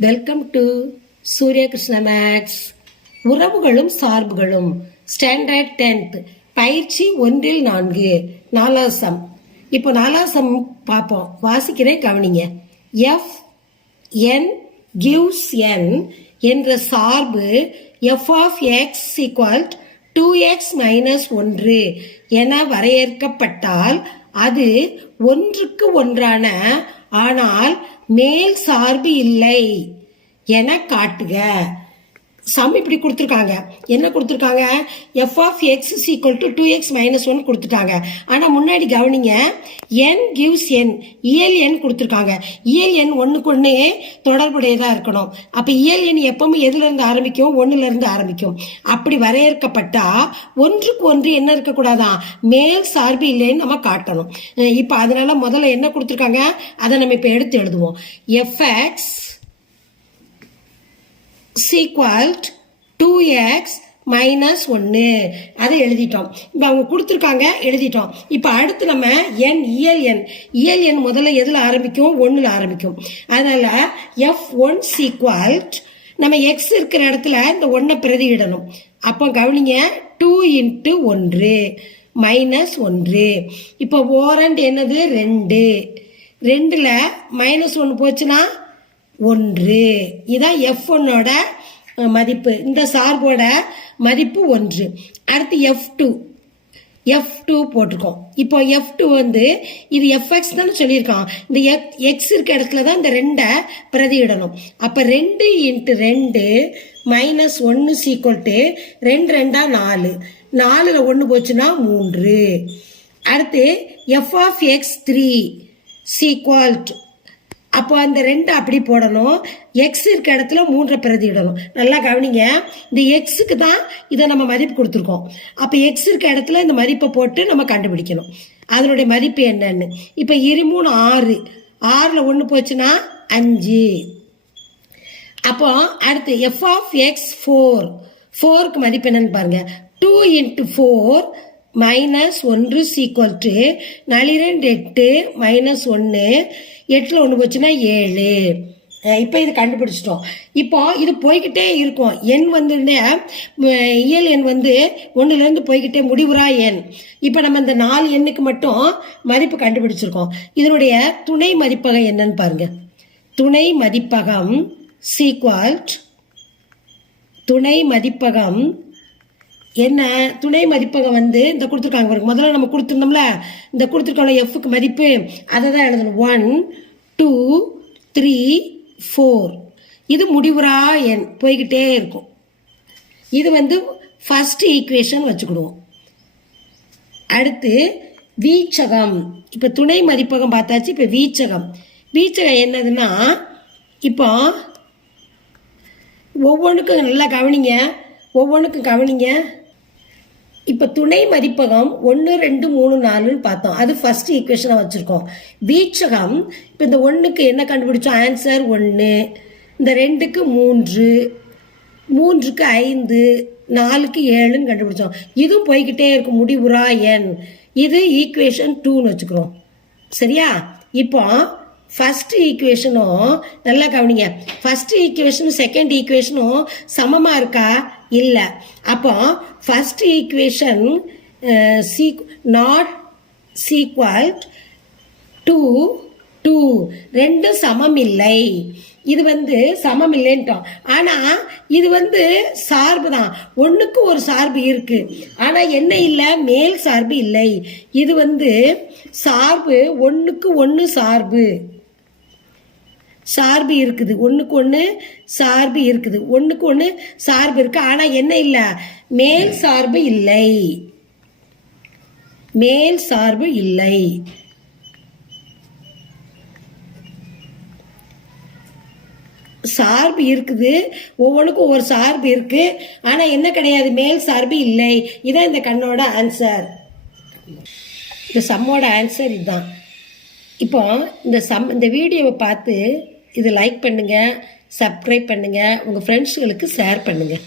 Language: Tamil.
வெல்கம் டு சூரிய கிருஷ்ண மேக்ஸ் உறவுகளும் சார்புகளும். ஸ்டாண்டர்ட் டென்த் பயிற்சி ஒன்றில் நான்கு. நாலாசம் இப்போ நாலாசம் பார்ப்போம். வாசிக்கிறேன் கவனிங்க. எஃப் என் கிவ்ஸ் என் என்ற சார்பு F of X equal to X minus ஒன்று என வரையறுக்கப்பட்டால் அது ஒன்றுக்கு ஒன்றான ஆனால் மேல் சார்பு இல்லை. என காட்டுக. சம் இப்படி கொடுத்துருக்காங்க. என்ன கொடுத்துருக்காங்க? F of X is equal to two X minus one கொடுத்துட்டாங்க. ஆனால் முன்னாடி கவனிங்க என் கிவ்ஸ் என் இயல் எண் கொடுத்துருக்காங்க. இயல் எண் ஒன்றுக்கு ஒன்று தொடர்புடையதாக இருக்கணும். அப்போ இயல் எண் எப்பவுமே எதுலேருந்து ஆரம்பிக்கும்? ஒன்றுலேருந்து ஆரம்பிக்கும். அப்படி வரையறுக்கப்பட்டா ஒன்றுக்கு ஒன்று என்ன இருக்கக்கூடாதான் மேல் சார்பு இல்லைன்னு நம்ம காட்டணும். இப்போ அதனால் முதல்ல என்ன கொடுத்துருக்காங்க? அதை நம்ம இப்போ எடுத்து எழுதுவோம். F X is equal to two X minus ஒன்று அதை எழுதிட்டோம். இப்போ அவங்க கொடுத்துருக்காங்க எழுதிட்டோம். இப்போ அடுத்து நம்ம என் இயல் எண் இயல் எண் முதல்ல எதில் ஆரம்பிக்கும்? ஒன்றில் ஆரம்பிக்கும். அதனால் எஃப் ஒன் சீக்வல்ட் நம்ம எக்ஸ் இருக்கிற இடத்துல இந்த ஒன்றை பிரதியிடணும். அப்போ கவனிங்க டூ இன்ட்டு ஒன்று மைனஸ் ஒன்று இப்போ ஓரண்ட் என்னது? ரெண்டு. ரெண்டில் மைனஸ் ஒன்று போச்சுன்னா ஒன்று. இதான் எஃப் ஒன்னோட மதிப்பு. இந்த சார்போட மதிப்பு ஒன்று. அடுத்து எஃப் டூ எஃப் டூ போட்டிருக்கோம். இப்போ எஃப் டூ வந்து இது எஃப்எக்ஸ் தானே சொல்லியிருக்கான். இந்த எக் எக்ஸ் இருக்க இடத்துல தான் இந்த ரெண்டை பிரதியிடணும். அப்போ ரெண்டு இன்ட்டு ரெண்டு மைனஸ் ஒன்று சீக்வல்ட்டு ரெண்டு ரெண்டா நாலு. நாலில் ஒன்று போச்சுன்னா மூன்று. அடுத்து F of X three is equal to அப்போ அந்த ரெண்டு அப்படி போடணும். எக்ஸ் இருக்க இடத்துல மூன்றை பிரதி இடணும் நல்லா கவனிங்க. இந்த எக்ஸுக்கு தான் இதை நம்ம மதிப்பு கொடுத்துருக்கோம். அப்போ எக்ஸ் இருக்க இடத்துல இந்த மதிப்பை போட்டு நம்ம கண்டுபிடிக்கணும். அதனுடைய மதிப்பு என்னன்னு. இப்போ இருமூணு ஆறு. ஆறில் ஒன்று போச்சுன்னா அஞ்சு. அப்போ அடுத்து எஃப் ஆஃப் எக்ஸ் ஃபோர் ஃபோருக்கு மதிப்பு என்னன்னு பாருங்க. டூ இன்ட்டு ஃபோர் மைனஸ் ஒன்று சீக்வல் டு நளிரெண்டு எட்டு மைனஸ் ஒன்று எட்டில் ஒன்று போச்சுன்னா ஏழு. இப்போ இது கண்டுபிடிச்சிட்டோம். இப்போ இது போய்கிட்டே இருக்கும். எண் வந்து இயல் எண் வந்து ஒன்றுலேருந்து போய்கிட்டே முடிவுறா எண் இப்போ நம்ம இந்த நாலு எண்ணுக்கு மட்டும் மதிப்பு கண்டுபிடிச்சிருக்கோம். இதனுடைய துணை மதிப்பகம் என்னன்னு பாருங்க. துணை மதிப்பகம் சீக்வல்ட் துணை மதிப்பகம் என்ன? துணை மதிப்பகம் வந்து இந்த கொடுத்துருக்காங்க பாருங்க. முதல்ல நம்ம கொடுத்துருந்தோம்ல இந்த கொடுத்துருக்கோம்ல எஃப்க்கு மதிப்பு. அதை தான் எழுதணும். ஒன் டூ த்ரீ ஃபோர் இது முடிவுரா எண். போய்கிட்டே இருக்கும். இது வந்து ஃபர்ஸ்ட் ஈக்குவேஷன் வச்சுக்கிடுவோம். அடுத்து வீச்சகம். இப்போ துணை மதிப்பகம் பார்த்தாச்சு. இப்போ வீச்சகம். வீச்சகம் என்னதுன்னா இப்போ ஒவ்வொன்றுக்கும் நல்லா கவனிங்க. ஒவ்வொன்றுக்கும் கவனிங்க. இப்போ துணை மதிப்பகம் ஒன்று ரெண்டு மூணு நாலுன்னு பார்த்தோம். அது ஃபர்ஸ்ட் ஈக்குவேஷனாக வச்சுருக்கோம். வீச்சகம் இப்போ இந்த ஒன்றுக்கு என்ன கண்டுபிடிச்சோம்? ஆன்சர் ஒன்று இந்த ரெண்டுக்கு மூன்று மூன்றுக்கு ஐந்து நாலுக்கு ஏழுன்னு கண்டுபிடிச்சோம். இதுவும் போய்கிட்டே இருக்கும் முடிவுறா எண். இது ஈக்குவேஷன் டூன்னு வச்சுக்கிறோம். சரியா? இப்போ ஃபர்ஸ்ட் ஈக்குவேஷனும் நல்லா கவனிங்க. ஃபர்ஸ்ட் ஈக்குவேஷனும் செகண்ட் ஈக்குவேஷனும் சமமாக இருக்கா? இல்லை. அப்போ first equation seek not is equal to two ரெண்டும் சமம் இல்லை இது வந்து சமம் இல்லைன்ட்டோம் ஆனால் இது வந்து சார்பு தான். ஒன்றுக்கு ஒரு சார்பு இருக்குது ஆனால் என்ன இல்லை? மேல் சார்பு இல்லை. இது வந்து சார்பு ஒன்றுக்கு ஒன்று சார்பு. சார்பு இருக்குது. ஒன்றுக்கு ஒன்று சார்பு இருக்குது. ஒன்றுக்கு ஒன்று சார்பு இருக்கு. ஆனால் என்ன இல்லை? மேல் சார்பு இல்லை. மேல் சார்பு இல்லை. சார்பு இருக்குது. ஒவ்வொன்றுக்கும் ஒவ்வொரு சார்பு இருக்கு. ஆனால் என்ன கிடையாது? மேல் சார்பு இல்லை. இதான் இந்த கண்ணோட ஆன்சர் இந்த சம்மோட ஆன்சர் இதுதான். இப்போ இந்த சம் இந்த வீடியோவை பார்த்து இது லைக் பண்ணுங்கள் சப்ஸ்கிரைப் பண்ணுங்கள் உங்கள் ஃப்ரெண்ட்ஸுகளுக்கு ஷேர் பண்ணுங்கள்